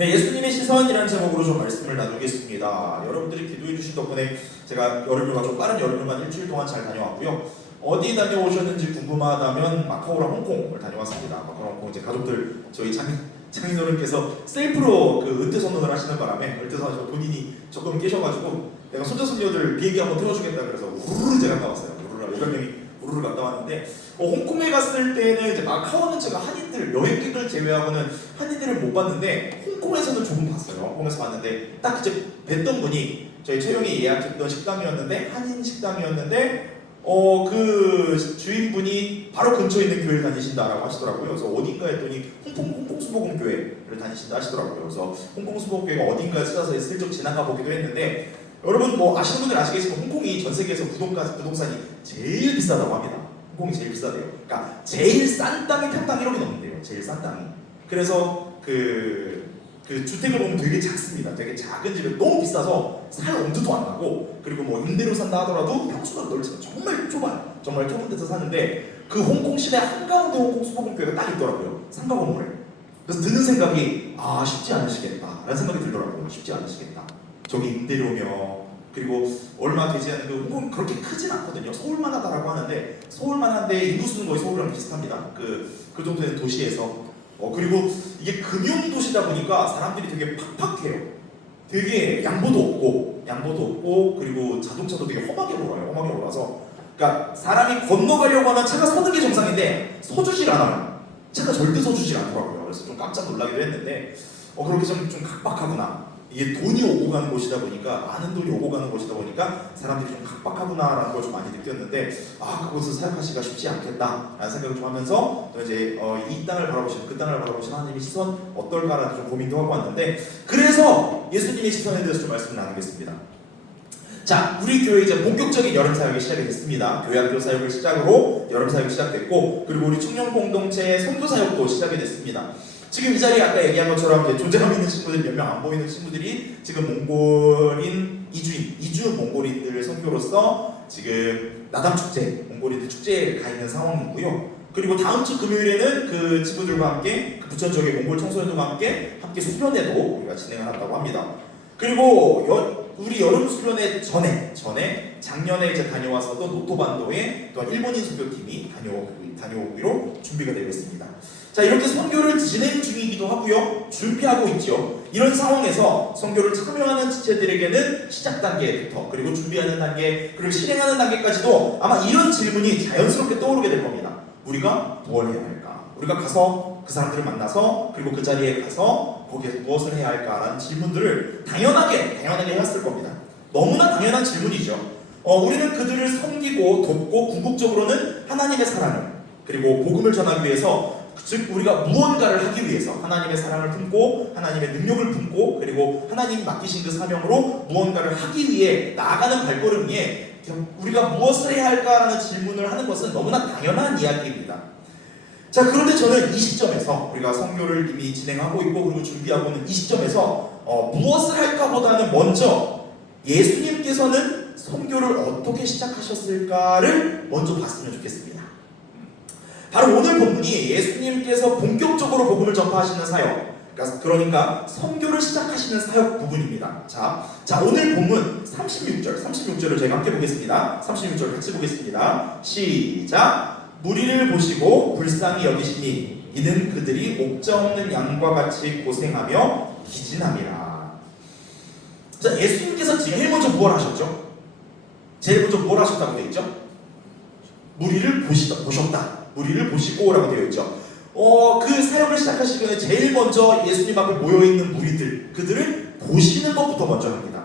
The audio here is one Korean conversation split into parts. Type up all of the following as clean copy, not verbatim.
네, 예수님의 시선이라는 제목으로 좀 말씀을 나누겠습니다. 여러분들이 기도해 주신 덕분에 제가 여름휴가 좀 빠른 여름휴가 일주일 동안 잘 다녀왔고요. 어디 다녀오셨는지 궁금하다면 마카오랑 홍콩을 다녀왔습니다. 마카오랑 홍콩 이제 가족들 저희 장인어른께서 셀프로 그 은퇴 선언을 하시는 바람에 은퇴 선언 본인이 조금 깨셔가지고 내가 손자손녀들 비행기 한번 태워주겠다 그래서 우르르 제가 갔다 왔어요. 우르르 8명이 우르르 갔다 왔는데 홍콩에 갔을 때는 이제 마카오는 제가 한인들 여행객을 제외하고는 한인들을 못 봤는데 홍콩에서는 조금 봤어요. 홍콩에서 봤는데 딱 이제 뵀던 분이 저희 채용이 예약했던 식당이었는데 한인 식당이었는데 그 주인분이 바로 근처에 있는 교회를 다니신다라고 하시더라고요. 그래서 어딘가 했더니 홍콩 수복음교회를 다니신다 하시더라고요. 그래서 홍콩 수복교회가 어딘가 찾아서 슬쩍 지나가 보기도 했는데 여러분 뭐 아시는 분들 아시겠지만 홍콩이 전 세계에서 부동산이 제일 비싸다고 합니다. 홍콩이 제일 비싸대요. 그러니까 제일 싼 땅이 평당 1억이 넘는데요. 제일 싼 땅이. 그래서 그 주택을 보면 되게 작습니다. 되게 작은 집에 너무 비싸서 살 엄두도 안 나고 그리고 뭐 임대료 산다 하더라도 평수가 넓지가 정말 좁아요. 정말 좁은 데서 사는데 그 홍콩 시내 한가운데 홍콩 수복음교회가 딱 있더라고요. 상가 건물에. 그래서 드는 생각이 쉽지 않으시겠다 라는 생각이 들더라고요. 쉽지 않으시겠다. 저기 임대료며 그리고 얼마 되지 않은 그 홍콩이 그렇게 크진 않거든요. 서울만 하다라고 하는데 서울만 한데 인구수는 거의 서울이랑 비슷합니다. 그 정도 되는 도시에서 그리고 이게 금융도시다 보니까 사람들이 되게 팍팍해요. 되게 양보도 없고 그리고 자동차도 되게 험하게 몰아서 그러니까 사람이 건너가려고 하면 차가 서는 게 정상인데 서주질 않아요. 차가 절대 서주질 않더라고요. 그래서 좀 깜짝 놀라기도 했는데 그렇게 좀 각박하구나. 이게 돈이 오고 가는 곳이다 보니까 많은 돈이 오고 가는 곳이다 보니까 사람들이 좀 각박하구나라는 걸 좀 많이 느꼈는데 그곳을 사역하시기가 쉽지 않겠다라는 생각을 좀 하면서 또 이제 이 땅을 바라보시는 그 땅을 바라보시는 하나님의 시선 어떨까라는 좀 고민도 하고 왔는데 그래서 예수님의 시선에 대해서 좀 말씀을 나누겠습니다. 자, 우리 교회 이제 본격적인 여름 사역이 시작이 됐습니다. 교회 학교 사역을 시작으로 여름 사역이 시작됐고 그리고 우리 청년 공동체의 선교 사역도 시작이 됐습니다. 지금 이 자리에 아까 얘기한 것처럼 이제 존재감 있는 친구들 몇 명 안 보이는 친구들이 지금 몽골인 이주 몽골인들 선교로서 지금 나담 축제, 몽골인들 축제에 가 있는 상황이고요. 그리고 다음 주 금요일에는 그 친구들과 함께 그 부천 지역의 몽골 청소년들과 함께 수련회도 우리가 진행을 한다고 합니다. 그리고 우리 여름 수련회 전에 작년에 이제 다녀와서도 노토반도에 또 일본인 선교팀이 다녀오기로 준비가 되어 있습니다. 자, 이렇게 선교를 진행 중이기도 하고요. 준비하고 있죠. 이런 상황에서 선교를 참여하는 지체들에게는 시작 단계부터 그리고 준비하는 단계 그리고 실행하는 단계까지도 아마 이런 질문이 자연스럽게 떠오르게 될 겁니다. 우리가 뭘 해야 할까? 우리가 가서 그 사람들을 만나서 그리고 그 자리에 가서 거기에서 무엇을 해야 할까라는 질문들을 당연하게 해왔을 겁니다. 너무나 당연한 질문이죠. 우리는 그들을 섬기고 돕고 궁극적으로는 하나님의 사랑을 그리고 복음을 전하기 위해서 즉 우리가 무언가를 하기 위해서 하나님의 사랑을 품고 하나님의 능력을 품고 그리고 하나님이 맡기신 그 사명으로 무언가를 하기 위해 나아가는 발걸음 위에 우리가 무엇을 해야 할까라는 질문을 하는 것은 너무나 당연한 이야기입니다. 자, 그런데 저는 이 시점에서 우리가 선교를 이미 진행하고 있고 그리고 준비하고 있는 이 시점에서 무엇을 할까보다는 먼저 예수님께서는 선교를 어떻게 시작하셨을까를 먼저 봤으면 좋겠습니다. 바로 오늘 본문이 예수님께서 본격적으로 복음을 전파하시는 사역, 그러니까 선교를 시작하시는 사역 부분입니다. 자, 오늘 본문 36절을 저희가 함께 보겠습니다. 36절 같이 보겠습니다. 시작! 무리를 보시고 불쌍히 여기시니 이는 그들이 목자 없는 양과 같이 고생하며 기진함이라. 자, 예수님께서 제일 먼저 무엇을 하셨죠? 제일 먼저 무엇을 하셨다고 되어 있죠? 무리를 보셨다. 무리를 보시고라고 되어 있죠. 그 사역을 시작하시기 전에 제일 먼저 예수님 앞에 모여있는 무리들, 그들을 보시는 것부터 먼저 합니다.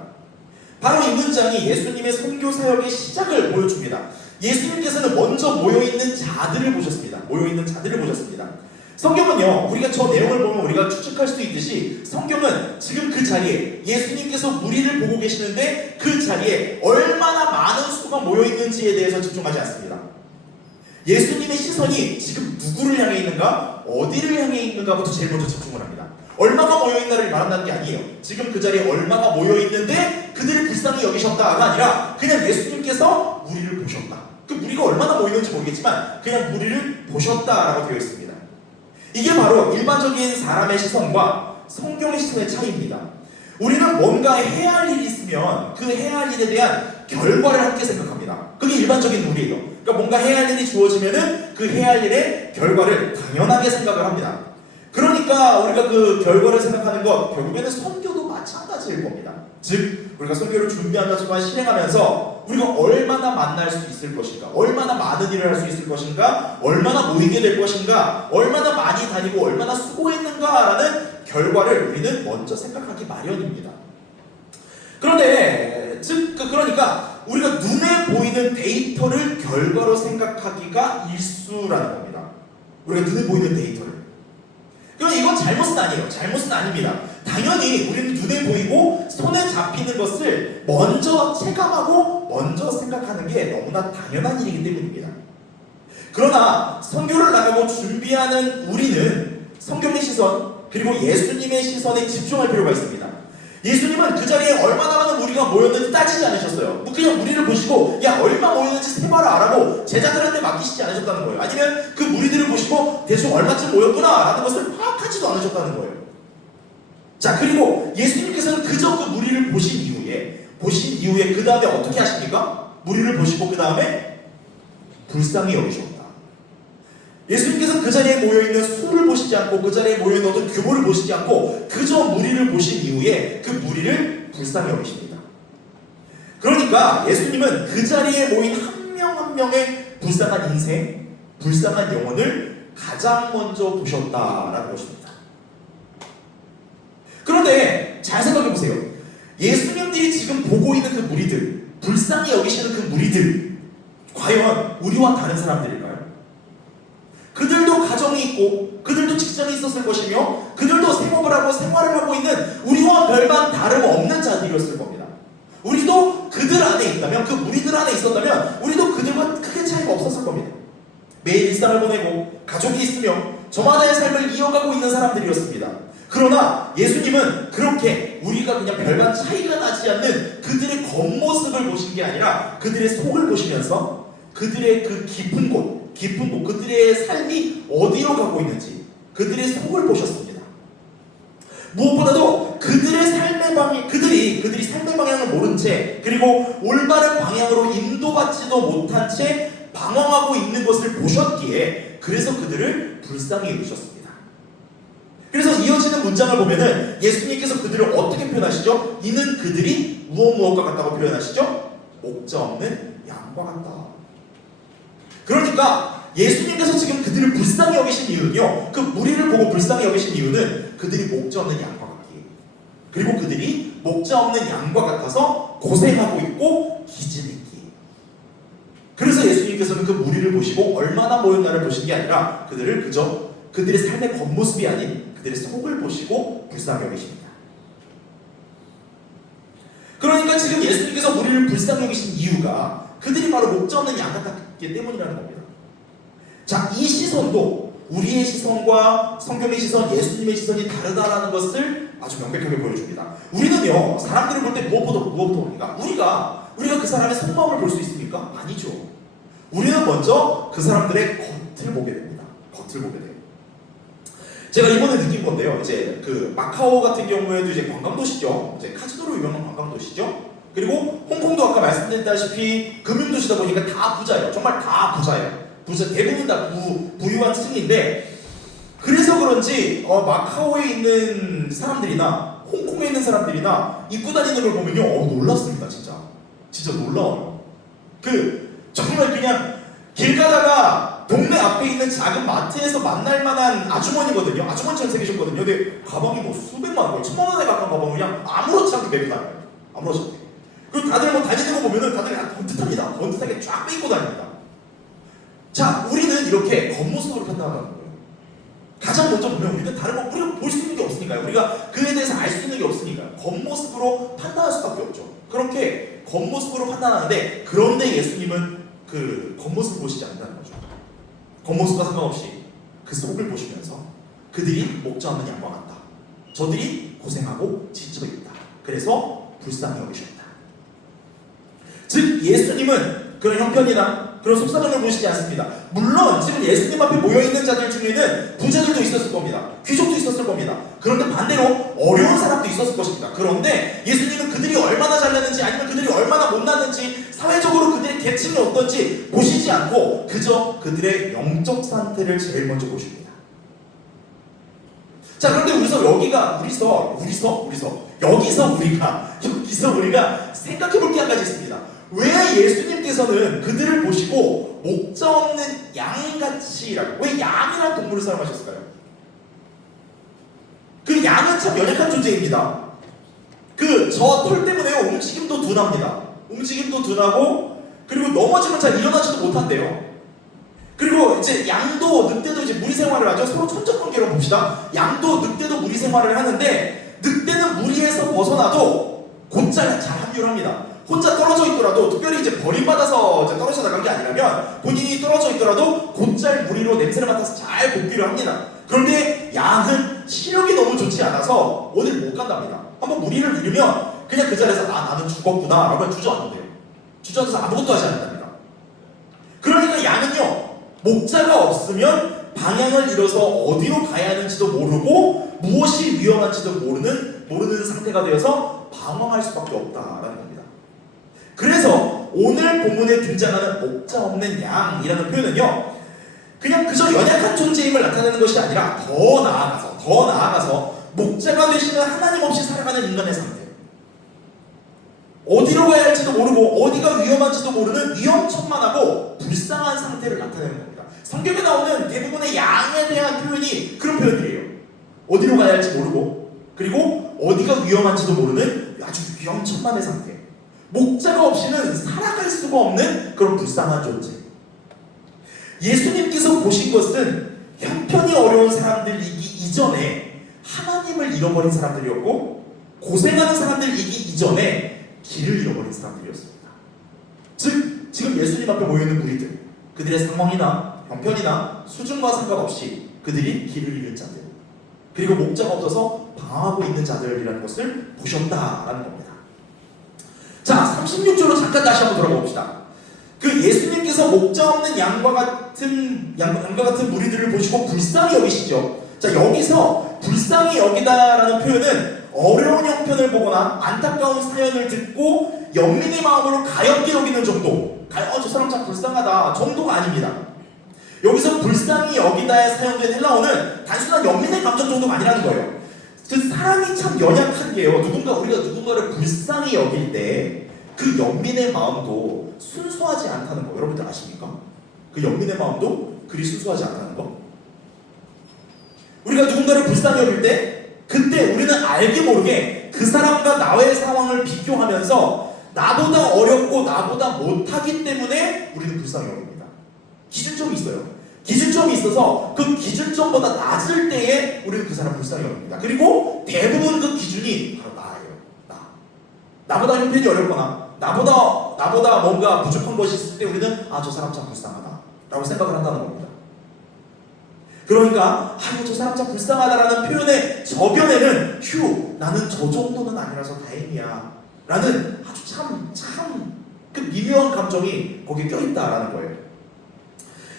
바로 이 문장이 예수님의 선교 사역의 시작을 보여줍니다. 예수님께서는 먼저 모여있는 자들을 보셨습니다. 성경은요, 우리가 저 내용을 보면 우리가 추측할 수도 있듯이 성경은 지금 그 자리에 예수님께서 무리를 보고 계시는데 그 자리에 얼마나 많은 수가 모여있는지에 대해서 집중하지 않습니다. 예수님의 시선이 지금 누구를 향해 있는가, 어디를 향해 있는가부터 제일 먼저 집중을 합니다. 얼마가 모여있나를 말한다는 게 아니에요. 지금 그 자리에 얼마가 모여있는데 그들을 불쌍히 여기셨다가 아니라 그냥 예수님께서 무리를 보셨다. 그 무리가 얼마나 모이는지 모르겠지만 그냥 무리를 보셨다라고 되어 있습니다. 이게 바로 일반적인 사람의 시선과 성경의 시선의 차이입니다. 우리는 뭔가 해야 할 일이 있으면 그 해야 할 일에 대한 결과를 함께 생각합니다. 그게 일반적인 우리예요. 그러니까 뭔가 해야 할 일이 주어지면은 그 해야 할 일의 결과를 당연하게 생각을 합니다. 그러니까 우리가 그 결과를 생각하는 것, 결국에는 선교도 마찬가지일 겁니다. 즉 우리가 선교를 준비하면서 실행하면서 우리가 얼마나 만날 수 있을 것인가, 얼마나 많은 일을 할 수 있을 것인가, 얼마나 모이게 될 것인가, 얼마나 많이 다니고 얼마나 수고했는가라는 결과를 우리는 먼저 생각하기 마련입니다. 그런데 그러니까 우리가 눈에 보이는 데이터를 결과로 생각하기가 일수라는 겁니다. 우리가 눈에 보이는 데이터를. 그럼 이건 잘못은 아니에요. 잘못은 아닙니다. 당연히 우리는 눈에 보이고 손에 잡히는 것을 먼저 체감하고 먼저 생각하는 게 너무나 당연한 일이기 때문입니다. 그러나 선교를 나가고 준비하는 우리는 성경의 시선 그리고 예수님의 시선에 집중할 필요가 있습니다. 예수님은 그 자리에 얼마나 많은 무리가 모였는지 따지지 않으셨어요. 그냥 무리를 보시고 야 얼마 모였는지 세봐라 라고 제자들한테 맡기시지 않으셨다는 거예요. 아니면 그 무리들을 보시고 대충 얼마쯤 모였구나 라는 것을 파악하지도 않으셨다는 거예요. 자, 그리고 예수님께서는 그저 그 무리를 보신 이후에 그 다음에 어떻게 하십니까? 무리를 보시고 그 다음에 불쌍히 여기셨다. 예수님께서 그 자리에 모여있는 수를 보시지 않고 그 자리에 모여있는 어떤 규모를 보시지 않고 그저 무리를 보신 이후에 그 무리를 불쌍히 여기십니다. 그러니까 예수님은 그 자리에 모인 한 명 한 명의 불쌍한 인생, 불쌍한 영혼을 가장 먼저 보셨다라는 것입니다. 그런데 잘 생각해 보세요. 예수님들이 지금 보고 있는 그 무리들, 불쌍히 여기시는 그 무리들, 과연 우리와 다른 사람들일까요? 그들도 가정이 있고 그들도 직장이 있었을 것이며 그들도 생업을 하고 생활을 하고 있는 우리와 별반 다름없는 자들이었을 겁니다. 우리도 그들 안에 있다면, 그 무리들 안에 있었다면 우리도 그들과 크게 차이가 없었을 겁니다. 매일 일상을 보내고 가족이 있으며 저마다의 삶을 이어가고 있는 사람들이었습니다. 그러나 예수님은 그렇게 우리가 그냥 별반 차이가 나지 않는 그들의 겉모습을 보신 게 아니라 그들의 속을 보시면서 그들의 그 깊은 곳, 그들의 삶이 어디로 가고 있는지 그들의 속을 보셨습니다. 무엇보다도 그들이 삶의 방향을 모른 채 그리고 올바른 방향으로 인도받지도 못한 채 방황하고 있는 것을 보셨기에 그래서 그들을 불쌍히 여기셨습니다. 그래서 이어지는 문장을 보면은 예수님께서 그들을 어떻게 표현하시죠? 이는 그들이 무엇과 같다고 표현하시죠? 목자 없는 양과 같다. 그러니까 예수님께서 지금 그들을 불쌍히 여기신 이유는요, 그 무리를 보고 불쌍히 여기신 이유는 그들이 목자 없는 양과 같기에, 그리고 그들이 목자 없는 양과 같아서 고생하고 있고 기진했기에. 그래서 예수님께서는 그 무리를 보시고 얼마나 모였나를 보신 게 아니라 그들을 그저 그들의 삶의 겉모습이 아닌 그들의 속을 보시고 불쌍히 여기십니다. 그러니까 지금 예수님께서 우리를 불쌍히 여기신 이유가 그들이 바로 목자 없는 양 같았기 때문이라는 겁니다. 자, 이 시선도 우리의 시선과 성경의 시선, 예수님의 시선이 다르다라는 것을 아주 명백하게 보여줍니다. 우리는요, 사람들을 볼 때 무엇보다 봅니까? 우리가 그 사람의 속마음을 볼 수 있습니까? 아니죠. 우리는 먼저 그 사람들의 겉을 보게 됩니다. 겉을 보게 돼요. 제가 이번에 느낀 건데요. 이제 그 마카오 같은 경우에도 이제 관광도시죠. 이제 카지노로 유명한 관광도시죠. 그리고 홍콩도 아까 말씀드렸다시피 금융도시다 보니까 다 부자예요. 정말 다 부자예요. 대부분 다 부유한 층인데, 그래서 그런지 마카오에 있는 사람들이나 홍콩에 있는 사람들이나 입고 다니는 걸 보면요, 놀랍습니다. 진짜 놀라워요. 정말 그냥 길 가다가 동네 앞에 있는 작은 마트에서 만날 만한 아주머니거든요. 아주머니처럼 생기셨거든요. 근데 가방이 뭐 수백만 원, 1000만 원에 가까운 가방을 그냥 아무렇지 않게 메고 다녀요. 아무렇지 않게. 그리고 다들 뭐 다니는 거 보면은 다들 번듯합니다. 번듯하게 쫙 메고 다닙니다. 자, 우리는 이렇게 겉모습으로 판단하는 거예요. 가장 먼저 보면 우리는 다른 거 우리가 볼 수 있는 게 없으니까요. 우리가 그에 대해서 알 수 있는 게 없으니까요. 겉모습으로 판단할 수밖에 없죠. 그렇게 겉모습으로 판단하는데, 그런데 예수님은 그 겉모습을 보시지 않는다는 거죠. 겉모습과 상관없이 그 속을 보시면서 그들이 목자 없는 양과 같다. 저들이 고생하고 지쳐 있다. 그래서 불쌍히 여기셨다. 즉 예수님은 그런 형편이나 그런 속사정을 보시지 않습니다. 물론 지금 예수님 앞에 모여있는 자들 중에는 부자들도 있었을 겁니다. 귀족도 있었을 겁니다. 그런데 반대로 어려운 사람도 있었을 것입니다. 그런데 예수님은 그들이 얼마나 잘났는지 아니면 그들이 얼마나 못났는지 사회적으로 그들의 계층이 어떤지 보시지 않고 그저 그들의 영적 상태를 제일 먼저 보십니다. 자, 그런데 여기서 우리가 생각해 볼 게 한 가지 있습니다. 왜 예수님께서는 그들을 보시고 목자 없는 양같이라고, 왜 양이라는 동물을 사용하셨을까요? 그 양은 참 연약한 존재입니다. 저 털 때문에 움직임도 둔합니다. 움직임도 둔하고, 그리고 넘어지면 잘 일어나지도 못한대요. 그리고 이제 양도 늑대도 이제 무리 생활을 하죠. 서로 천적관계로 봅시다. 양도 늑대도 무리 생활을 하는데, 늑대는 무리에서 벗어나도 곧잘 잘 합류를 합니다. 혼자 떨어져 있더라도, 특별히 이제 버림받아서 이제 떨어져 나간 게 아니라면 본인이 떨어져 있더라도 곧잘 무리로 냄새를 맡아서 잘 복귀를 합니다. 그런데 양은 시력이 너무 좋지 않아서 어딜 못 간답니다. 한번 무리를 잃으면 그냥 그 자리에서 나는 죽었구나 라고 주저앉는데요. 주저앉아서 아무것도 하지 않는답니다. 그러니까 양은요, 목자가 없으면 방향을 잃어서 어디로 가야 하는지도 모르고 무엇이 위험한지도 모르는 상태가 되어서 방황할 수밖에 없다라는 겁니다. 그래서 오늘 본문에 등장하는 목자 없는 양이라는 표현은요, 그냥 그저 연약한 존재임을 나타내는 것이 아니라 더 나아가서 목자가 되시는 하나님 없이 살아가는 인간의 상태, 어디로 가야 할지도 모르고 어디가 위험한지도 모르는 위험천만하고 불쌍한 상태를 나타내는 겁니다. 성경에 나오는 대부분의 양에 대한 표현이 그런 표현들이에요. 어디로 가야 할지 모르고, 그리고 어디가 위험한지도 모르는 아주 위험천만의 상태, 목자가 없이는 살아갈 수가 없는 그런 불쌍한 존재. 예수님께서 보신 것은 형편이 어려운 사람들이기 이전에 하나님을 잃어버린 사람들이었고, 고생하는 사람들이기 이전에 길을 잃어버린 사람들이었습니다. 즉, 지금 예수님 앞에 모여있는 무리들, 그들의 상황이나 형편이나 수준과 상관없이 그들이 길을 잃은 자들, 그리고 목자가 없어서 방황하고 있는 자들이라는 것을 보셨다라는 겁니다. 자, 36절로 잠깐 다시 한번 돌아가 봅시다. 그 예수님께서 목자 없는 양과 같은 무리들을 보시고 불쌍히 여기시죠. 자, 여기서 불쌍히 여기다라는 표현은 어려운 형편을 보거나 안타까운 사연을 듣고 연민의 마음으로 가엾게 여기는 정도, 저 사람 참 불쌍하다 정도가 아닙니다. 여기서 불쌍히 여기다에 사용된 헬라어는 단순한 연민의 감정 정도가 아니라는 거예요. 그 사람이 참 연약한 게요, 우리가 누군가를 불쌍히 여길 때 그 연민의 마음도 순수하지 않다는 거 여러분들 아십니까? 그 연민의 마음도 그리 순수하지 않다는 거. 우리가 누군가를 불쌍히 여길 때 그때 우리는 알게 모르게 그 사람과 나의 상황을 비교하면서 나보다 어렵고 나보다 못하기 때문에 우리는 불쌍히 여깁니다. 기준점이 있어요. 기준점이 있어서 그 기준점보다 낮을 때에 우리는 그 사람을 불쌍히 여깁니다. 그리고 대부분 그 기준이 바로 나예요. 나보다 형편이 어렵거나 나보다 뭔가 부족한 것이 있을 때 우리는 저 사람 참 불쌍하다 라고 생각을 한다는 겁니다. 그러니까 저 사람 참 불쌍하다라는 표현의 저변에는 나는 저 정도는 아니라서 다행이야 라는 아주 참 그 미묘한 감정이 거기에 껴있다라는 거예요.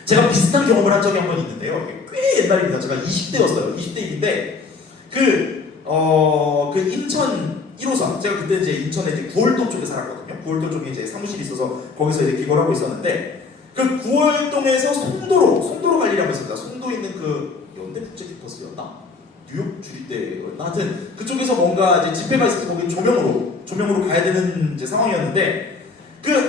제가 비슷한 경험을 한 적이 한 번 있는데요. 꽤 옛날입니다. 제가 20대였어요. 20대인데 그 인천 1호선, 제가 그때 이제 인천에 이제 구월동 쪽에 살았거든요. 구월동 쪽에 이제 사무실이 있어서 거기서 이제 기거를 하고 있었는데, 그 구월동에서 송도로 갈 일이 한번 있습니다. 송도에 있는 그 현대국제기버스였나? 뉴욕 주립대였나? 하여튼 그쪽에서 뭔가 이제 집회가 있어서 거기 조명으로 가야 되는 이제 상황이었는데,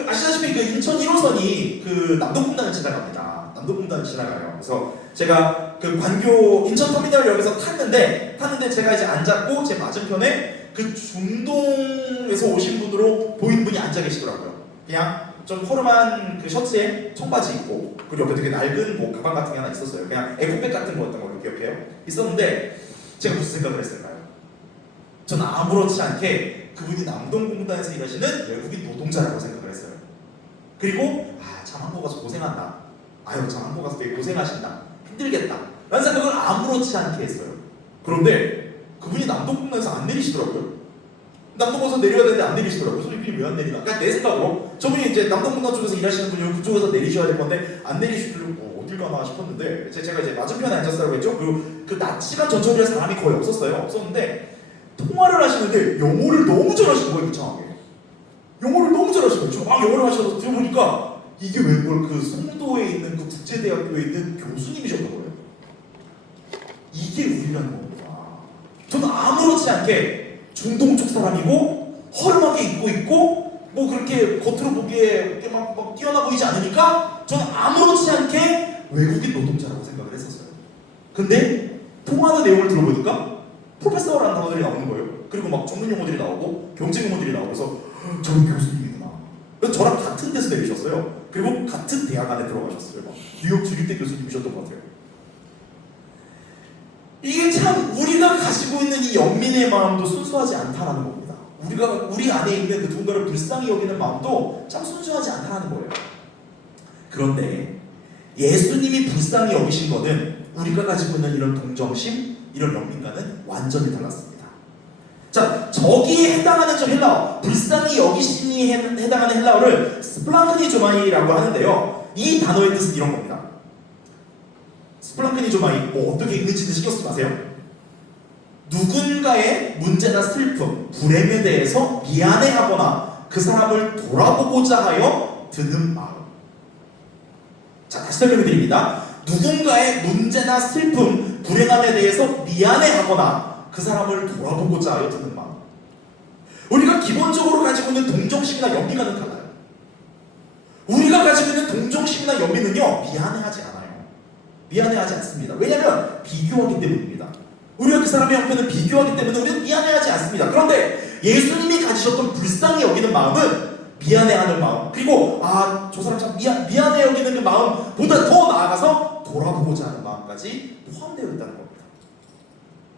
아시다시피 그 인천 1호선이 그 남동공단을 지나갑니다. 남동공단을 지나가요. 그래서 제가 그 관교 인천터미널역에서 탔는데 제가 이제 앉았고 제 맞은편에 그 중동에서 오신 분으로 보이는 분이 앉아 계시더라고요. 그냥 좀 허름한 그 셔츠에 청바지 입고, 그리고 옆에 되게 낡은 뭐 가방 같은 게 하나 있었어요. 그냥 에코백 같은 거였던 걸로 기억해요. 있었는데 제가 무슨 생각을 했을까요? 저는 아무렇지 않게 그분이 남동공단에서 일하시는 외국인 노동자라고 생각을 했어요. 그리고 참 한국 가서 고생한다. 참 한국 가서 되게 고생하신다. 힘들겠다. 라는 생각을 아무렇지 않게 했어요. 그런데 그분이 남동공단에서 안 내리시더라고요. 남동공사 내려야 되는데 안 내리시더라고요. 소유빈이 왜 안 내리나? 그러니까 내 생각으로 저분이 이제 남동공사 쪽에서 일하시는 분이면 그쪽에서 내리셔야 될 건데 안 내리시려고 어딜 가나 싶었는데 제가 이제 맞은편에 앉았다고 했죠. 그 낮 시간 전철에 사람이 거의 없었는데 통화를 하시는데 영어를 너무 잘하시는 거예요. 이상하게 영어를 너무 잘하시는 거예요. 막 영어를 하셔서 들어보니까 이게 웬걸 그 송도에 있는 그 국제대학교에 있는 교수님이셨던 거예요. 이게 우리라는 겁니다. 저는 아무렇지 않게 중동 쪽 사람이고 허름하게 입고 있고 뭐 그렇게 겉으로 보기에 막 뛰어나 보이지 않으니까 저는 아무렇지 않게 외국인 노동자라고 생각을 했었어요. 근데 통화하는 내용을 들어보니까 프로페서라는 단어들이 나오는 거예요. 그리고 막 전문 용어들이 나오고 경제 용어들이 나오고 그래서 저는 교수님이구나. 그래서 저랑 같은 데서 내리셨어요. 그리고 같은 대학 안에 들어가셨어요. 막 뉴욕 주립대 교수님이셨던 것 같아요. 이게 참 우리가 가지고 있는 이 연민의 마음도 순수하지 않다라는 겁니다. 우리 안에 있는 그 누군가를 불쌍히 여기는 마음도 참 순수하지 않다라는 거예요. 그런데 예수님이 불쌍히 여기신 것은 우리가 가지고 있는 이런 동정심, 이런 연민과는 완전히 달랐습니다. 자, 저기에 해당하는 저 헬라어, 불쌍히 여기심이 해당하는 헬라어를 스플랑크니조마이라고 하는데요. 이 단어의 뜻은 이런 겁니다. 스플랑크니조마이, 뭐 어떻게 읽는지는 신경 쓰지 마세요. 누군가의 문제나 슬픔, 불행에 대해서 미안해하거나 그 사람을 돌아보고자 하여 드는 마음. 자, 다시 설명해 드립니다. 누군가의 문제나 슬픔, 불행함에 대해서 미안해하거나 그 사람을 돌아보고자 하여 드는 마음. 우리가 기본적으로 가지고 있는 동정심이나 연민과는 달라요. 우리가 가지고 있는 동정심이나 연민은요, 미안해하지 않아요. 미안해하지 않습니다. 왜냐하면 비교하기 때문입니다. 우리가 그 사람의 형편을 비교하기 때문에 우리는 미안해하지 않습니다. 그런데 예수님이 가지셨던 불쌍히 여기는 마음은 미안해하는 마음, 그리고 저 사람 참 미안해 여기는 그 마음보다 더 나아가서 돌아보고자 하는 마음까지 포함되어 있다는 겁니다.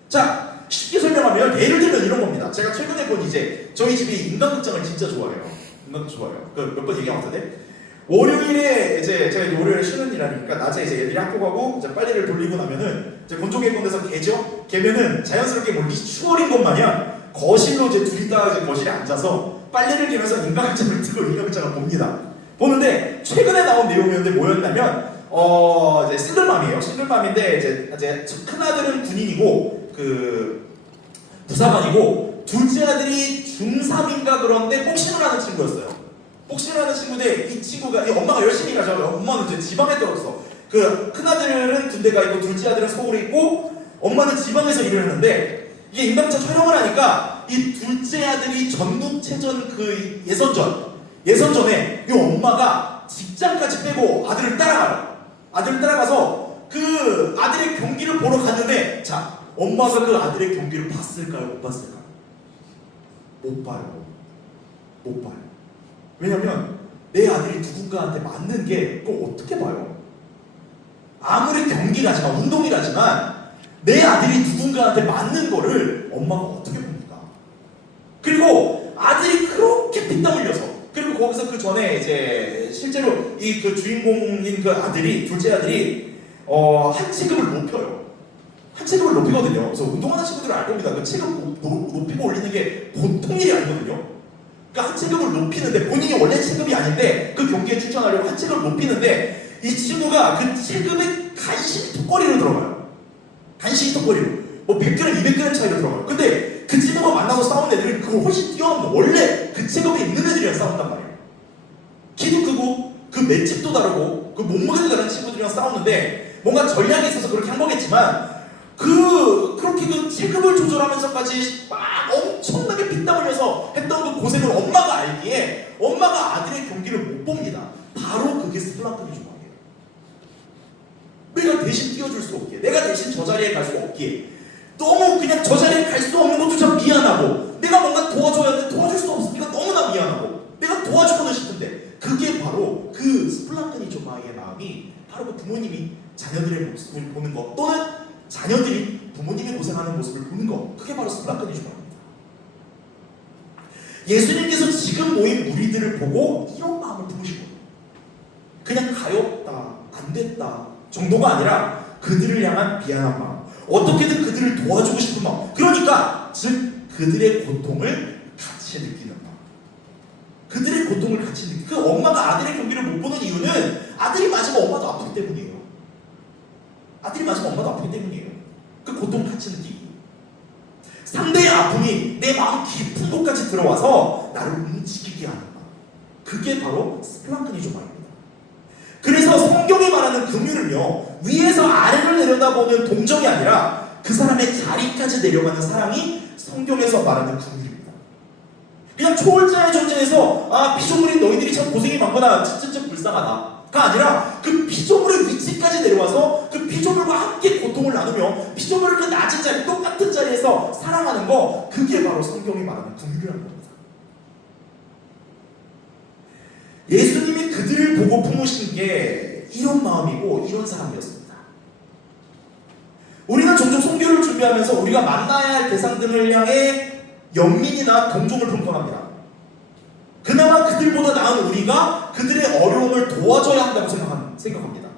자, 쉽게 설명하면 예를 들면 이런 겁니다. 제가 최근에 본 이제 저희 집이 인간극장을 진짜 좋아해요. 인간극장 좋아해요. 그 몇 번 얘기한 것 같은데 월요일에 이제 제가 월요일에 쉬는 일하니까 낮에 이제 애들이 학교 가고 이제 빨래를 돌리고 나면은 이제 건조기 건데서 개죠. 개면은 자연스럽게 뭐 리추얼인 것 마냥 거실로 이제 둘 다 이제 거실에 앉아서 빨래를 개면서 인간극장을 틀고 인간극장을 봅니다. 보는데 최근에 나온 내용이었는데 뭐였냐면 이제 싱글맘이에요. 싱글맘인데 이제 큰 아들은 군인이고 그 부사관이고 둘째 아들이 중3인가 그런데 복싱을 하는 친구였어요. 복싱을 하는 친구인데 이 친구가 엄마가 열심히 가죠. 엄마는 이제 지방에 떨어졌어. 그 큰아들은 군대 가 있고 둘째 아들은 서울에 있고 엄마는 지방에서 일을 하는데 이게 인간극장 촬영을 하니까 이 둘째 아들이 전국체전 그 예선전에 이 엄마가 직장까지 빼고 아들을 따라가요. 아들을 따라가서 그 아들의 경기를 보러 갔는데 자, 엄마가 그 아들의 경기를 봤을까요? 못 봤을까요? 못 봐요. 못 봐요. 왜냐면 내 아들이 누군가한테 맞는 게 그걸 어떻게 봐요? 아무리 경기라지만 운동이라지만 내 아들이 누군가한테 맞는 거를 엄마가 어떻게 봅니까? 그리고 아들이 그렇게 피땀 흘려서 그리고 거기서 그 전에 이제 실제로 이 그 주인공인 그 아들이 둘째 아들이 한 체급을 높여요. 한 체급을 높이거든요. 그래서 운동하는 친구들은 알 겁니다. 그 체급 높이고 올리는 게 보통 일이 아니거든요. 그러니까 한 체급을 높이는데 본인이 원래 체급이 아닌데 그 경기에 출전하려고 한 체급을 높이는데 이 친구가 그 체급에 간신히 턱걸이로 들어가요. 간신히 턱걸이로. 뭐 100g, 200g 차이로 들어가요. 근데 그 친구가 만나서 싸운 애들은 그걸 훨씬 뛰어넘는 원래 그 체급에 있는 애들이랑 싸운단 말이에요. 키도 크고 그 맷집도 다르고 그 몸무게도 다른 친구들이랑 싸우는데 뭔가 전략이 있어서 그렇게 한 거겠지만 그렇게 그 체급을 조절하면서까지 막 엄청나게 피땀 흘려서 했던 그 고생을 엄마가 알기에 엄마가 아들의 경기를 못 봅니다. 바로 그게 스플랑크니 조각이에요. 내가 대신 뛰어줄 수 없기에, 내가 대신 저 자리에 갈 수 없기에, 너무 그냥 저 자리에 갈 수 없는 것도 참 미안하고, 내가 뭔가 도와줘야 하는데 도와줄 수 없으니까 너무나 미안하고, 내가 도와주고는 싶은데, 그게 바로 그 스플랑크니 조각의 마음이 바로 그 부모님이 자녀들의 모습을 보는 것, 또는 자녀들이 부모님이 고생하는 모습을 보는 것, 그게 바로 스플랑크니 조각입니다. 예수님께서 지금 모인 무리들을 보고 이런 마음을 품으시고 그냥 가엾다, 안 됐다 정도가 아니라 그들을 향한 미안한 마음, 어떻게든 그들을 도와주고 싶은 마음, 그러니까 즉 그들의 고통을 같이 느끼는 마음, 그들의 고통을 같이 느끼는, 그 엄마가 아들의 경기를 못 보는 이유는 아들이 맞으면 엄마도 아프기 때문이에요. 아들이 맞으면 엄마도 아프기 때문이에요. 그 고통을 같이 느끼고, 상대의 아픔이 내 마음 깊은 곳까지 들어와서 나를 움직이게 하는 마음, 그게 바로 스플랑크니조마입니다. 그래서 성경이 말하는 긍휼은요, 위에서 아래를 내려다보는 동정이 아니라 그 사람의 자리까지 내려가는 사랑이 성경에서 말하는 긍휼입니다. 그냥 초월자의 존재에서 피조물인 너희들이 참 고생이 많구나, 진짜 불쌍하다가 아니라 그 피조물의 위치까지 내려와서 그 피조물과 함께 고통을 나누며 피조물을 그 낮은 자리, 똑같은 자리에서 사랑하는 거, 그게 바로 성경이 말하는 긍휼이라는 겁니다. 예수님이 그들을 보고 품으신 게 이런 마음이고 이런 사랑이었습니다. 우리는 종종 선교를 준비하면서 우리가 만나야 할 대상 등을 향해 연민이나 동정을 품곤 합니다. 그나마 그들보다 나은 우리가 그들의 어려움을 도와줘야 한다고 생각합니다.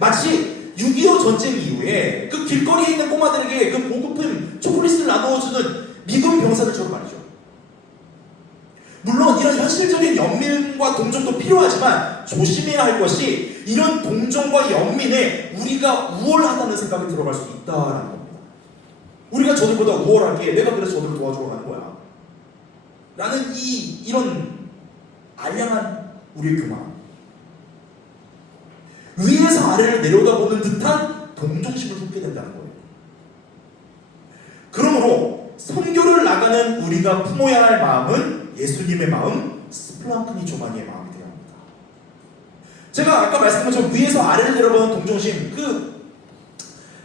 마치 6.25 전쟁 이후에 그 길거리에 있는 꼬마들에게 그 보급품 초콜릿을 나누어주는 미군 병사들처럼 말이죠. 물론 이런 현실적인 연민과 동정도 필요하지만 조심해야 할 것이, 이런 동정과 연민에 우리가 우월하다는 생각이 들어갈 수 있다라는 겁니다. 우리가 저들보다 우월하게 내가 그래서 저들을 도와주러 가는 거야 라는 이런 알량한 우리의 교만, 위에서 아래를 내려다보는 듯한 동정심을 품게 된다는 거예요. 그러므로 선교를 나가는 우리가 품어야 할 마음은 예수님의 마음, 스플랑크니조마니의 마음이 되어야 합니다. 제가 아까 말씀드린 것처럼 위에서 아래를 내려보는 동정심, 그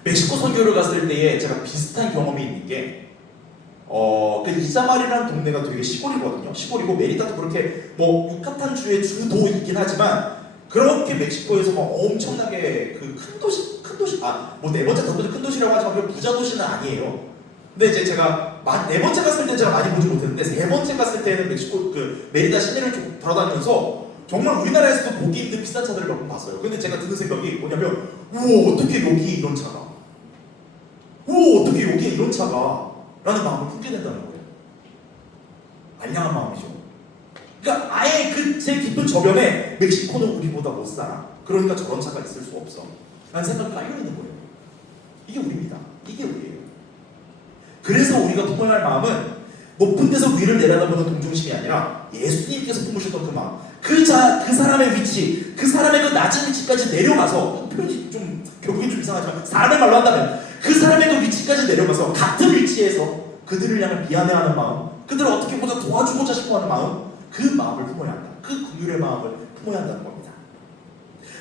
멕시코 선교를 갔을 때에 제가 비슷한 경험이 있는 게, 그 이자말이라는 동네가 되게 시골이거든요. 시골이고 메리다도 그렇게 뭐 유카탄주의 주도이긴 하지만 그렇게 멕시코에서 막 엄청나게 그 큰 도시, 뭐 네 번째, 더 큰 도시라고 하지만 그 부자 도시는 아니에요. 근데 이제 제가 네 번째 갔을 때 제가 많이 보지 못했는데, 세 번째 갔을 때는 멕시코 그 메리다 시내를 좀 돌아다니면서 정말 우리나라에서도 보기 힘든 비싼 차들을 몇 번 봤어요. 근데 제가 드는 생각이 뭐냐면, 우와 어떻게 여기 이런 차가, 우와 어떻게 여기 이런 차가 라는 마음을 품게 된다는 거예요. 알량한 마음이죠. 그러니까 아예 그 제 깊은 저변에 멕시코는 우리보다 못 살아, 그러니까 저런 차가 있을 수 없어 라는 생각이 깔려 있는 거예요. 이게 우리입니다. 이게 우리예요. 그래서 우리가 품어야 할 마음은 높은 데서 위를 내려다보는 동정심이 아니라 예수님께서 품으셨던 그 마음, 그 사람의 위치, 그 사람의 그 낮은 위치까지 내려가서, 표현이 좀 결국엔 좀 이상하지만 사람의 말로 한다면 그 사람의 그 위치까지 내려가서 같은 위치에서 그들을 향해 미안해하는 마음, 그들을 어떻게 보자 도와주고자 싶어하는 마음, 그 마음을 품어야 한다. 그 긍휼의 마음을 품어야 한다는 겁니다.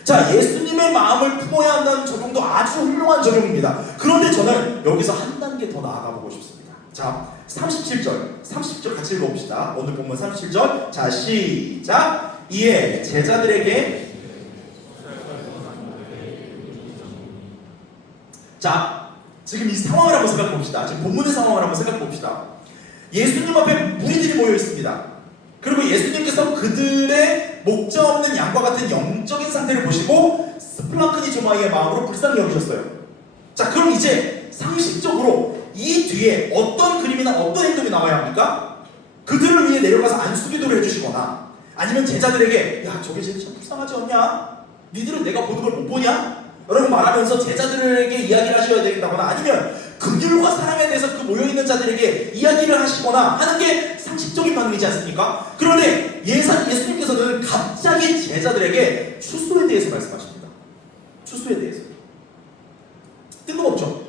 자, 예수님의 마음을 품어야 한다는 적용도 아주 훌륭한 적용입니다. 그런데 저는 여기서 한 단계 더 나아가 보고 싶습니다. 자, 30절 같이 읽어봅시다. 오늘 본문 37절. 자, 시작. 이에 제자들에게, 자, 지금 이 상황을 한번 생각해 봅시다. 지금 본문의 상황을 한번 생각해 봅시다. 예수님 앞에 무리들이 모여 있습니다. 그리고 예수님께서 그들의 목자 없는 양과 같은 영적인 상태를 보시고 스플랑크니조마이의 마음으로 불쌍히 여기셨어요. 자, 그럼 이제 상식적으로 이 뒤에 어떤 그림이나 어떤 행동이 나와야 합니까? 그들을 위해 내려가서 안수기도를 해주시거나, 아니면 제자들에게 야 저게 진짜 불쌍하지 않냐? 니들은 내가 보는 걸 못 보냐? 라고 말하면서 제자들에게 이야기를 하셔야 되겠다거나, 아니면 긍휼과 사랑에 대해서 그 모여있는 자들에게 이야기를 하시거나 하는 게 상식적인 반응이지 않습니까? 그런데 예수님께서는 갑자기 제자들에게 추수에 대해서 말씀하십니다. 추수에 대해서. 뜬금없죠?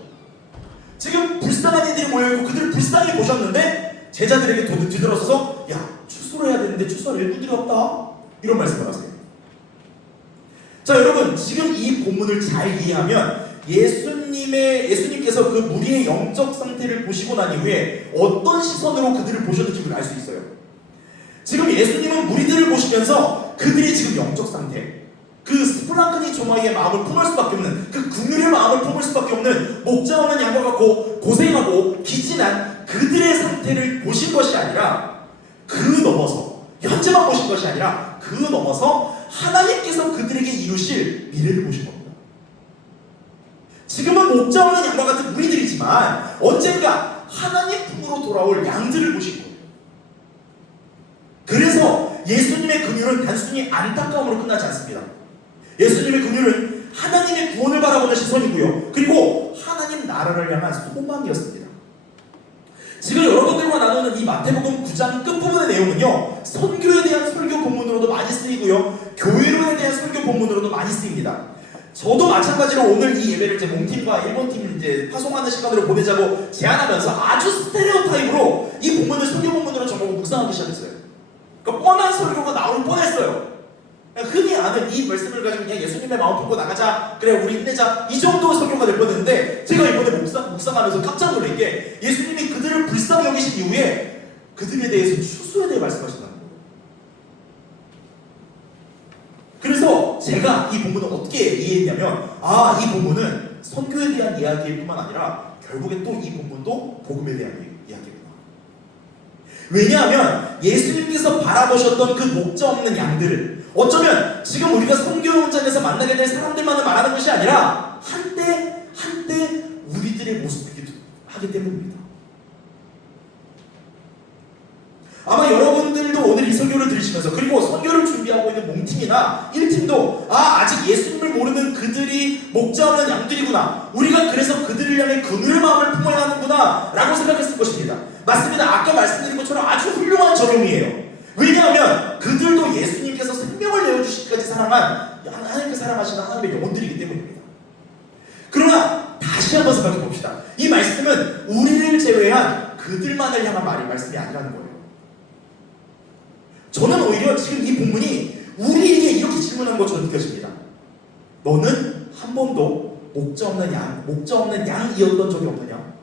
지금 불쌍한 이들이 모여있고 그들을 불쌍히 보셨는데 제자들에게 뒤돌아서서 야 추수를 해야 되는데 추수할 일꾼들이 없다, 이런 말씀을 하세요. 자, 여러분 지금 이 본문을 잘 이해하면 예수님께서 그 무리의 영적 상태를 보시고 난 이후에 어떤 시선으로 그들을 보셨는지를 알 수 있어요. 지금 예수님은 무리들을 보시면서 그들이 지금 영적 상태, 그 스플랑크니조마이의 마음을 품을 수밖에 없는, 그 긍휼의 마음을 품을 수밖에 없는 목자 없는 양과 같고 고생하고 기진한 그들의 상태를 보신 것이 아니라, 그 넘어서 현재만 보신 것이 아니라 그 넘어서 하나님께서 그들에게 이루실 미래를 보신 겁니다. 지금은 목자 없는 양과 같은 무리들이지만 언젠가 하나님 품으로 돌아올 양들을 보신 거예요. 긍휼은 단순히 안타까움으로 끝나지 않습니다. 예수님의 긍휼은 하나님의 구원을 바라보는 시선이고요. 그리고 하나님 나라를 향한 소망이었습니다. 지금 여러분들과 나누는 이 마태복음 9장 끝부분의 내용은요, 선교에 대한 설교 본문으로도 많이 쓰이고요, 교회론에 대한 설교 본문으로도 많이 쓰입니다. 저도 마찬가지로 오늘 이 예배를 제 몸팀과 일본팀 이제 파송하는 시간으로 보내자고 제안하면서 아주 스테레오 타입으로 이 본문을 설교 본문으로 정하고 묵상하기 시작했어요. 그러니까 뻔한 설교가 나올 뻔했어요. 흔히 아는 이 말씀을 가지고 그냥 예수님의 마음 품고 나가자, 그래 우리 힘내자, 이 정도 설교가 될 뻔했는데, 제가 이번에 묵상하면서 깜짝 놀란 게 예수님이 그들을 불쌍히 여기신 이후에 그들에 대해서 추수에 대해 말씀하신다는 거예요. 그래서 제가 이 본문을 어떻게 이해했냐면, 이 본문은 선교에 대한 이야기일 뿐만 아니라 결국에 또 이 본문도 복음에 대한 이야기구나. 왜냐하면 예수님께서 바라보셨던 그 목자 없는 양들을 어쩌면 지금 우리가 선교 현장에서 만나게 될 사람들만을 말하는 것이 아니라 한때 우리들의 모습이기도 하기 때문입니다. 아마 여러분들도 오늘 이 설교를 들으시면서, 그리고 선교를 준비하고 있는 몽팀이나 1팀도 아직 예수님을 모르는 그들이 목자 없는 양들이구나, 우리가 그래서 그들을 향해 긍휼의 마음을 품어야 하는구나 라고 생각했을 것입니다. 맞습니다. 아까 말씀드린 것처럼 아주 훌륭한 적용이에요. 왜냐하면 그들도 예수님께서 생명을 내어주시기까지 사랑한, 하나님께 사랑하시는 하나님의 영혼들이기 때문입니다. 그러나 다시 한번 생각해 봅시다. 이 말씀은 우리를 제외한 그들만을 향한 말씀이 아니라는 거예요. 저는 오히려 지금 이 본문이 우리에게 이렇게 질문한 것처럼 느껴집니다. 너는 한 번도 목자 없는 양이었던 적이 없느냐?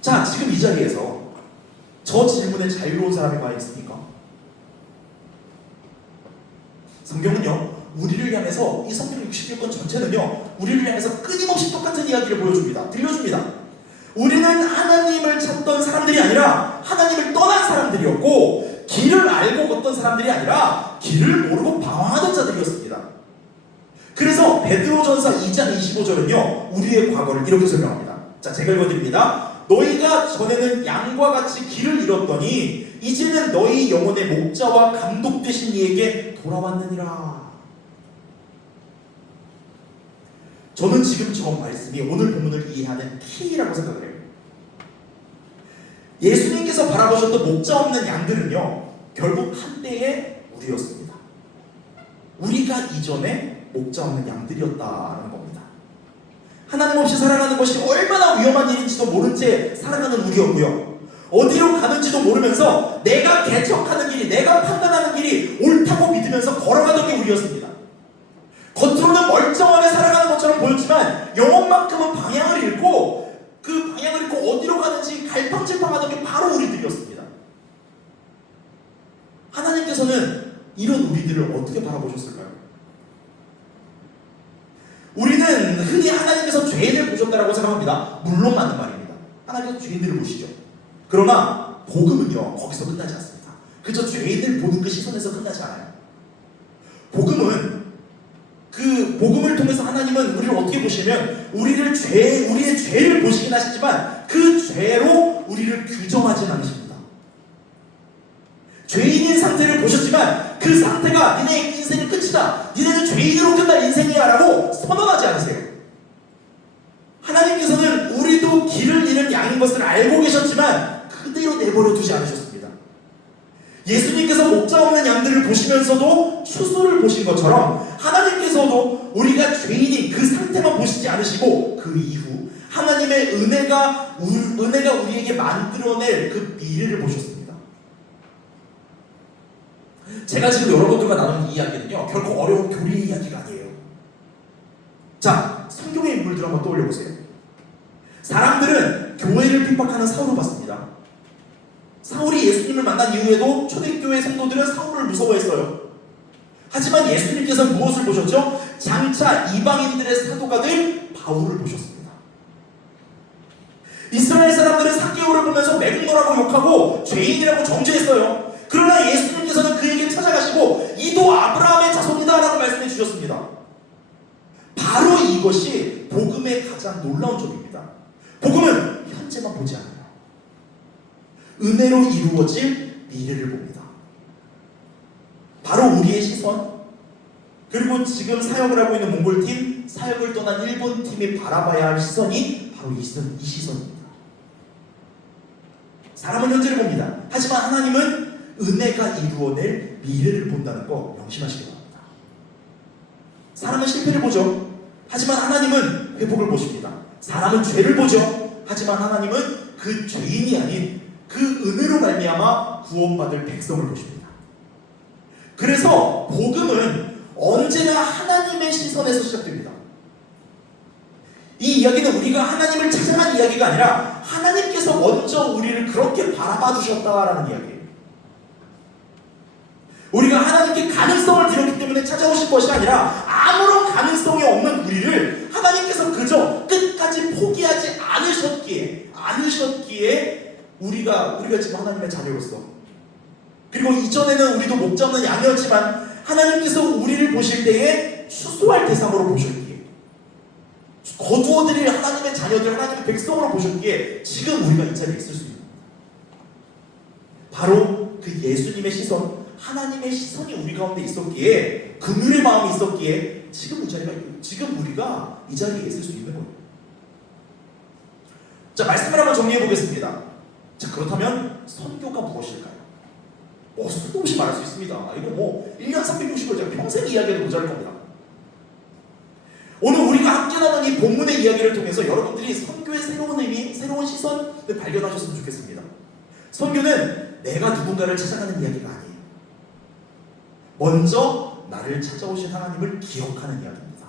자, 지금 이 자리에서 저 질문에 자유로운 사람이 과연 있습니까? 성경은요, 우리를 향해서, 이 성경 66권 전체는요, 우리를 향해서 끊임없이 똑같은 이야기를 보여줍니다. 들려줍니다. 우리는 하나님을 찾던 사람들이 아니라 하나님을 떠난 사람들이었고, 길을 알고 걷던 사람들이 아니라 길을 모르고 방황하던 자들이었습니다. 그래서 베드로전서 2장 25절은요 우리의 과거를 이렇게 설명합니다. 자, 제가 읽어드립니다. 너희가 전에는 양과 같이 길을 잃었더니 이제는 너희 영혼의 목자와 감독 되신 이에게 돌아왔느니라. 저는 지금 저 말씀이 오늘 본문을 이해하는 키라고 생각을 해요. 예수님께서 바라보셨던 목자 없는 양들은요, 결국 한때의 우리였습니다. 우리가 이전에 목자 없는 양들이었다는 겁니다. 하나님 없이 살아가는 것이 얼마나 위험한 일인지도 모른 채 살아가는 우리였고요, 어디로 가는지도 모르면서 내가 개척하는 길이, 내가 판단하는 길이 옳다고 믿으면서 걸어가던 게 우리였습니다. 겉으로는 멀쩡하게 살아가는 것처럼 보였지만 영혼만큼은 방향을 잃고, 그 방향을 잃고 어디로 가는지 갈팡질팡하던 게 바로 우리들이었습니다. 하나님께서는 이런 우리들을 어떻게 바라보셨을까요? 우리는 흔히 하나님께서 죄인을 보셨다고 생각합니다. 물론 맞는 말입니다. 하나님께서 죄인들을 보시죠. 그러나 복음은요, 거기서 끝나지 않습니다. 그저 죄인을 보는 그 시선에서 끝나지 않아요. 복음을 통해서 하나님은 우리를 어떻게 보시면 우리의 죄를 보시긴 하시지만 그 죄로 우리를 규정하진 않으십니다. 죄인인 상태를 보셨지만 그 상태가 니네 인생의 끝이다, 니네는 죄인으로 끝날 인생이야 라고 선언하지 않으세요. 하나님께서는 우리도 길을 잃은 양인 것을 알고 계셨지만 그대로 내버려 두지 않으셨습니다. 예수님께서 목자 없는 양들을 보시면서도 추수를 보신 것처럼 하나님께서도 우리가 죄인인 그 상태만 보시지 않으시고 그 이후 하나님의 은혜가 우리에게 만들어낼 그 미래를 보셨습니다. 제가 지금 여러분들과 나누는 이 이야기는요, 결코 어려운 교리의 이야기가 아니에요. 자, 성경의 인물들 한번 떠올려보세요. 사람들은 교회를 핍박하는 사울을 봤습니다. 사울이 예수님을 만난 이후에도 초대교회 성도들은 사울을 무서워했어요. 하지만 예수님께서는 무엇을 보셨죠? 장차 이방인들의 사도가 될 바울을 보셨습니다. 이스라엘 사람들은 삭개오를 보면서 매국노라고 욕하고 죄인이라고 정죄했어요. 그러나 예수님께서는 그에게 찾아가시고 이도 아브라함의 자손이다 라고 말씀해 주셨습니다. 바로 이것이 복음의 가장 놀라운 점입니다. 복음은 현재만 보지 않아요. 은혜로 이루어질 미래를 봅니다. 바로 우리의 시선, 그리고 지금 사역을 하고 있는 몽골팀, 사역을 떠난 일본팀이 바라봐야 할 시선이 바로 이 시선입니다. 사람은 현재를 봅니다. 하지만 하나님은 은혜가 이루어낼 미래를 본다는 거 명심하시기 바랍니다. 사람은 실패를 보죠. 하지만 하나님은 회복을 보십니다. 사람은 죄를 보죠. 하지만 하나님은 그 죄인이 아닌 그 은혜로 말미암아 구원받을 백성을 보십니다. 그래서 복음은 언제나 하나님의 시선에서 시작됩니다. 이 이야기는 우리가 하나님을 찾아간 이야기가 아니라 하나님께서 먼저 우리를 그렇게 바라봐 주셨다라는 이야기예요. 우리가 하나님께 가능성을 드렸기 때문에 찾아오실 것이 아니라 아무런 가능성이 없는 우리를 하나님께서 그저 끝까지 포기하지 않으셨기에 우리가 지금 하나님의 자녀로서, 그리고 이전에는 우리도 목자 없는 양이었지만 하나님께서 우리를 보실 때에 추수할 대상으로 보셨기에, 거두어들일 하나님의 자녀들, 하나님의 백성으로 보셨기에 지금 우리가 이 자리에 있을 수 있는 겁니다. 바로 그 예수님의 시선, 하나님의 시선이 우리 가운데 있었기에, 긍휼의 마음이 있었기에 지금 우리가 이 자리에 있을 수 있는 거예요. 자, 말씀을 한번 정리해 보겠습니다. 자, 그렇다면 선교가 무엇일까요? 수도 없이 말할 수 있습니다. 이거 1년 360일 제가 평생 이야기해도 모자랄 겁니다. 오늘 우리가 함께 나눈 이 본문의 이야기를 통해서 여러분들이 선교의 새로운 의미, 새로운 시선을 발견하셨으면 좋겠습니다. 선교는 내가 누군가를 찾아가는 이야기가 아니에요. 먼저 나를 찾아오신 하나님을 기억하는 이야기입니다.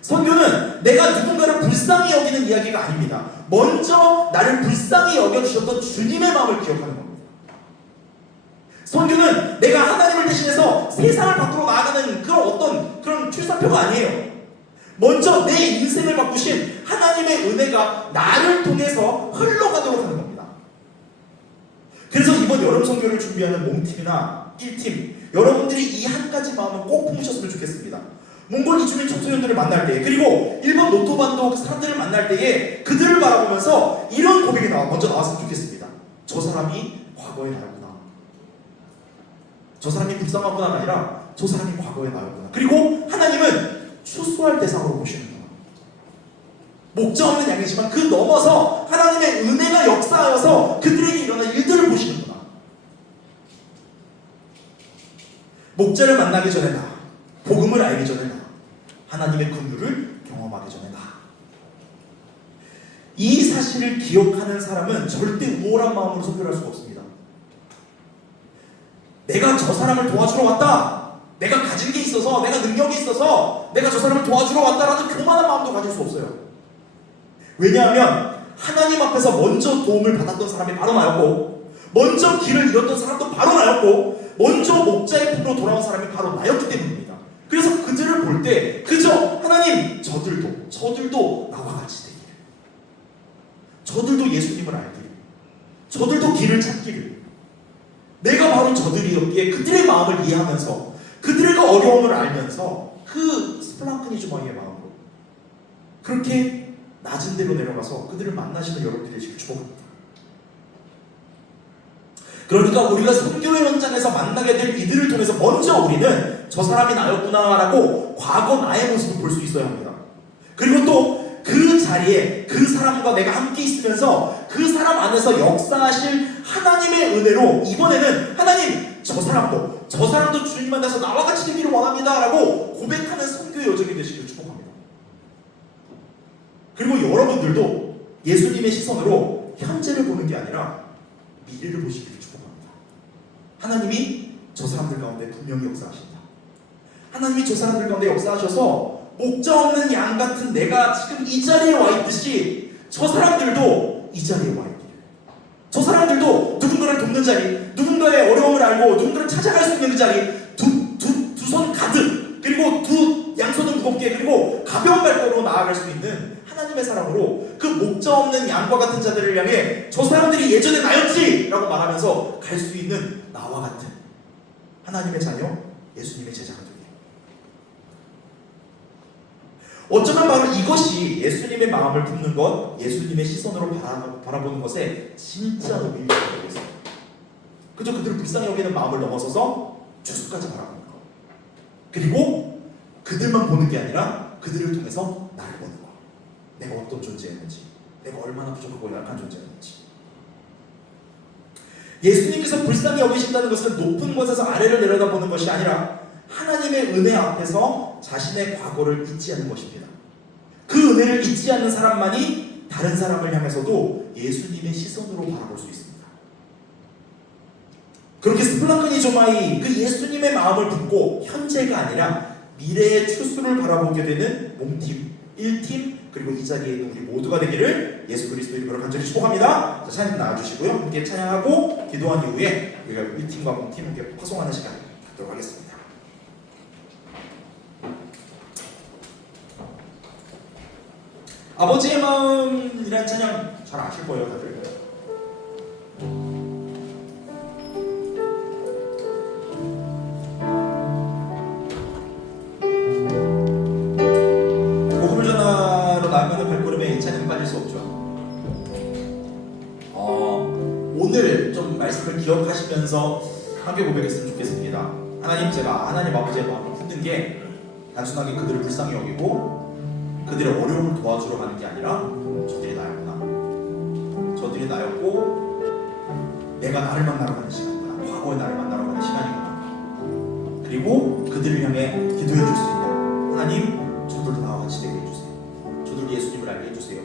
선교는 내가 누군가를 불쌍히 여기는 이야기가 아닙니다. 먼저 나를 불쌍히 여겨주셨던 주님의 마음을 기억하는 겁니다. 선교는 내가 하나님을 대신해서 세상을 밖으로 나아가는 그런 출사표가 아니에요. 먼저 내 인생을 바꾸신 하나님의 은혜가 나를 통해서 흘러가도록 하는 겁니다. 그래서 이번 여름 선교를 준비하는 몽팀이나 1팀, 여러분들이 이 한 가지 마음은 꼭 품으셨으면 좋겠습니다. 몽골 이주민 청소년들을 만날 때, 그리고 일본 노토반도 사람들을 만날 때에 그들을 바라보면서 이런 고백이 먼저 나왔으면 좋겠습니다. 저 사람이 과거의 나였구나. 저 사람이 불쌍하구나가 아니라 저 사람이 과거의 나였구나. 그리고 하나님은 추수할 대상으로 보시는구나. 목자 없는 양이지만 그 넘어서 하나님의 은혜가 역사하여서 그들에게 일어난 일들을 보시는구나. 목자를 만나기 전에 나, 복음을 알기 전에 나, 하나님의 긍휼을 경험하기 전에 나. 이 사실을 기억하는 사람은 절대 우월한 마음으로 선교를 할 수가 없습니다. 내가 저 사람을 도와주러 왔다, 내가 가진 게 있어서, 내가 능력이 있어서 내가 저 사람을 도와주러 왔다라는 교만한 마음도 가질 수 없어요. 왜냐하면 하나님 앞에서 먼저 도움을 받았던 사람이 바로 나였고, 먼저 길을 잃었던 사람도 바로 나였고, 먼저 목자의 품으로 돌아온 사람이 바로 나였기 때문입니다. 그래서 그들을 볼 때 그저 하나님, 저들도 나와 같이 되기를, 저들도 예수님을 알기를, 저들도 길을 찾기를, 내가 바로 저들이었기에 그들의 마음을 이해하면서 그들의 어려움을 알면서 그 스플랑크니 주머니의 마음으로 그렇게 낮은 데로 내려가서 그들을 만나시는 여러분들이 되시길 축복합니다. 그러니까 우리가 선교의 현장에서 만나게 될 이들을 통해서 먼저 우리는 저 사람이 나였구나라고 과거 나의 모습을 볼 수 있어야 합니다. 그리고 또 그 자리에 그 사람과 내가 함께 있으면서 그 사람 안에서 역사하실 하나님의 은혜로 이번에는 하나님, 저 사람도 주님 만나서 나와 같이 되기를 원합니다 라고 고백하는 선교의 여정이 되시길 축복합니다. 그리고 여러분들도 예수님의 시선으로 현재를 보는 게 아니라 미래를 보시기를 축복합니다. 하나님이 저 사람들 가운데 분명히 역사하신다. 하나님이 저 사람들 가운데 역사하셔서 목자 없는 양 같은 내가 지금 이 자리에 와 있듯이 저 사람들도 이 자리에 와 있기를, 저 사람들도 누군가를 돕는 자리, 누군가의 어려움을 알고 누군가를 찾아갈 수 있는 그 자리, 두 손 가득, 그리고 두 양손을 무겁게, 그리고 가벼운 발걸음으로 나아갈 수 있는 하나님의 사랑으로 그 목자 없는 양과 같은 자들을 향해 저 사람들이 예전에 나였지 라고 말하면서 갈 수 있는 나와 같은 하나님의 자녀, 예수님의 제자가 되게. 어쩌면 바로 이것이 예수님의 마음을 품는 것, 예수님의 시선으로 바라보는 것에 진짜 의미가 있습니다. 그저 그들을 불쌍히 여기는 마음을 넘어서서 주수까지 바라보는 것. 그리고 그들만 보는 게 아니라 그들을 통해서 나를 보는 것. 내가 어떤 존재였는지, 내가 얼마나 부족하고 약한 존재였는지. 예수님께서 불쌍히 여기신다는 것은 높은 곳에서 아래를 내려다보는 것이 아니라 하나님의 은혜 앞에서 자신의 과거를 잊지 않는 것입니다. 그 은혜를 잊지 않는 사람만이 다른 사람을 향해서도 예수님의 시선으로 바라볼 수 있습니다. 그렇게 스플랑크니 조마이 그 예수님의 마음을 품고 현재가 아니라 미래의 추수를 바라보게 되는 몸팀, 1팀, 그리고 이 자리에 있는 우리 모두가 되기를 예수 그리스도 이름으로 간절히 축복합니다. 자, 찬양 나와주시고요. 함께 찬양하고 기도한 이후에 우리가 1팀과 몸팀 함께 파송하는 시간 갖도록 하겠습니다. 아버지의 마음이라는 찬양 잘 아실 거예요, 다들. 복음을 전하러 나가는 발걸음에 이 찬양 빠질 수 없죠. 오늘 좀 말씀을 기억하시면서 함께 고백했으면 좋겠습니다. 하나님, 제가 하나님 아버지의 마음을 품는 게 단순하게 그들을 불쌍히 여기고 그들의 어려움을 도와주러 가는 게 아니라 저들이 나였구나. 저들이 나였고 내가 나를 만나러 가는 시간이구나. 과거의 나를 만나러 가는 시간이구나. 그리고 그들을 향해 기도해 줄 수 있는 하나님, 저들도 나와 같이 되게 해주세요. 저들도 예수님을 알게 해주세요.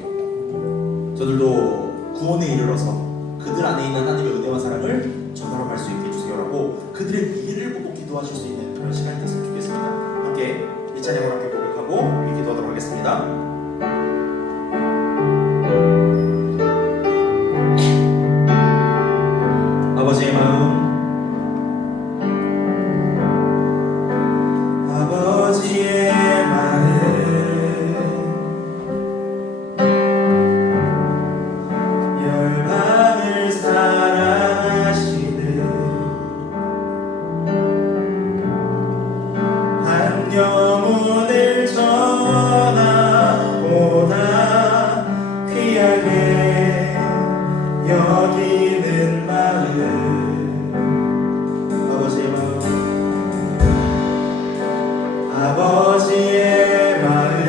저들도 구원에 이르러서 그들 안에 있는 하나님의 은혜와 사랑을 전하러 갈 수 있게 해주세요라고 그들의 미래를 보고 기도하실 수 있는 그런 시간이 됐으면 좋겠습니다. 함께 이 찬양을 함께 고백하고 기도하도록 하겠습니다. 아버지의 마음, 아버지의 마음, 열방을 사랑하시는 한 영혼을 전하보다 귀하게 여기는 마음. 아버지의 마음,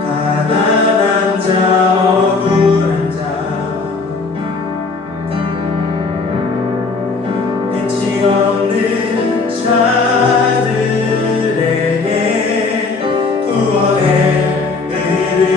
가난한 자, 억울한 자, 빛이 없는 자들에게 구원의 은혜를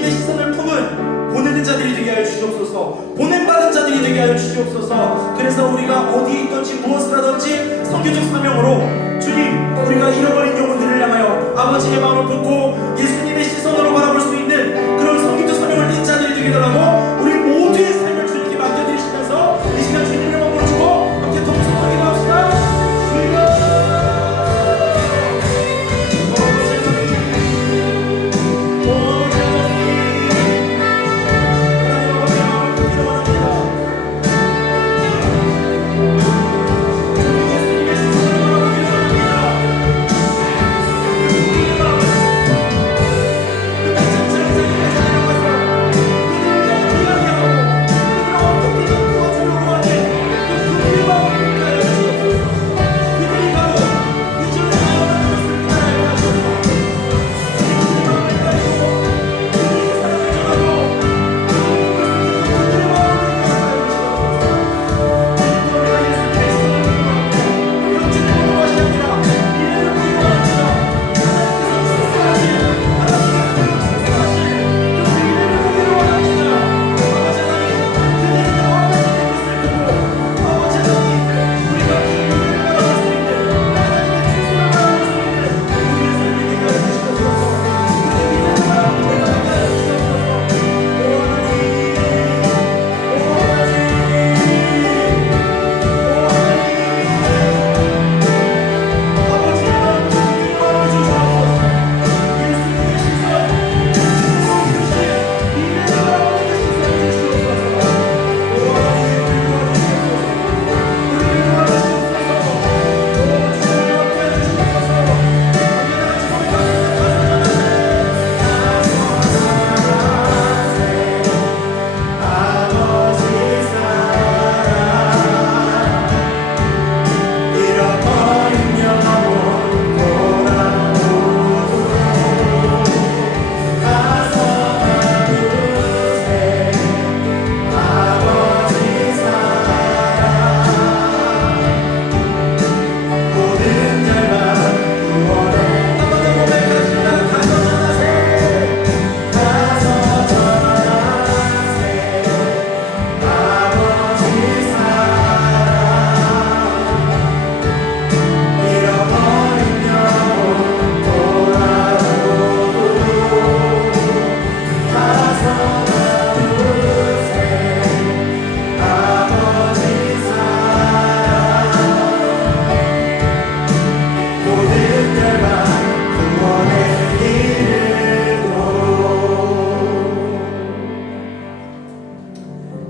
예수님의 시선을 품은 보내는 자들이 되게 하여 주시옵소서. 보냄받은 자들이 되게 하여 주시옵소서. 그래서 우리가 어디에 있든지 무엇을 하든지 선교적 사명으로 주님, 우리가 잃어버린 영혼들을 향하여 아버지의 마음을 품고 예수님의 시선으로 바라볼 수 있는 그런 선교적 사명을 띈 자들이 되게 달라고 우리 모두의 삶을 주님께 맡겨드리시면서 이 시간 주님을 머무르시고 함께 동성하게 나옵시다.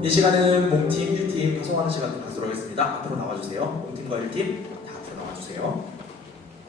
이 시간에는 몸팀, 1팀 파송하는 시간을 갖도록 하겠습니다. 앞으로 나와주세요. 몸팀과 1팀 다 앞으로 나와주세요.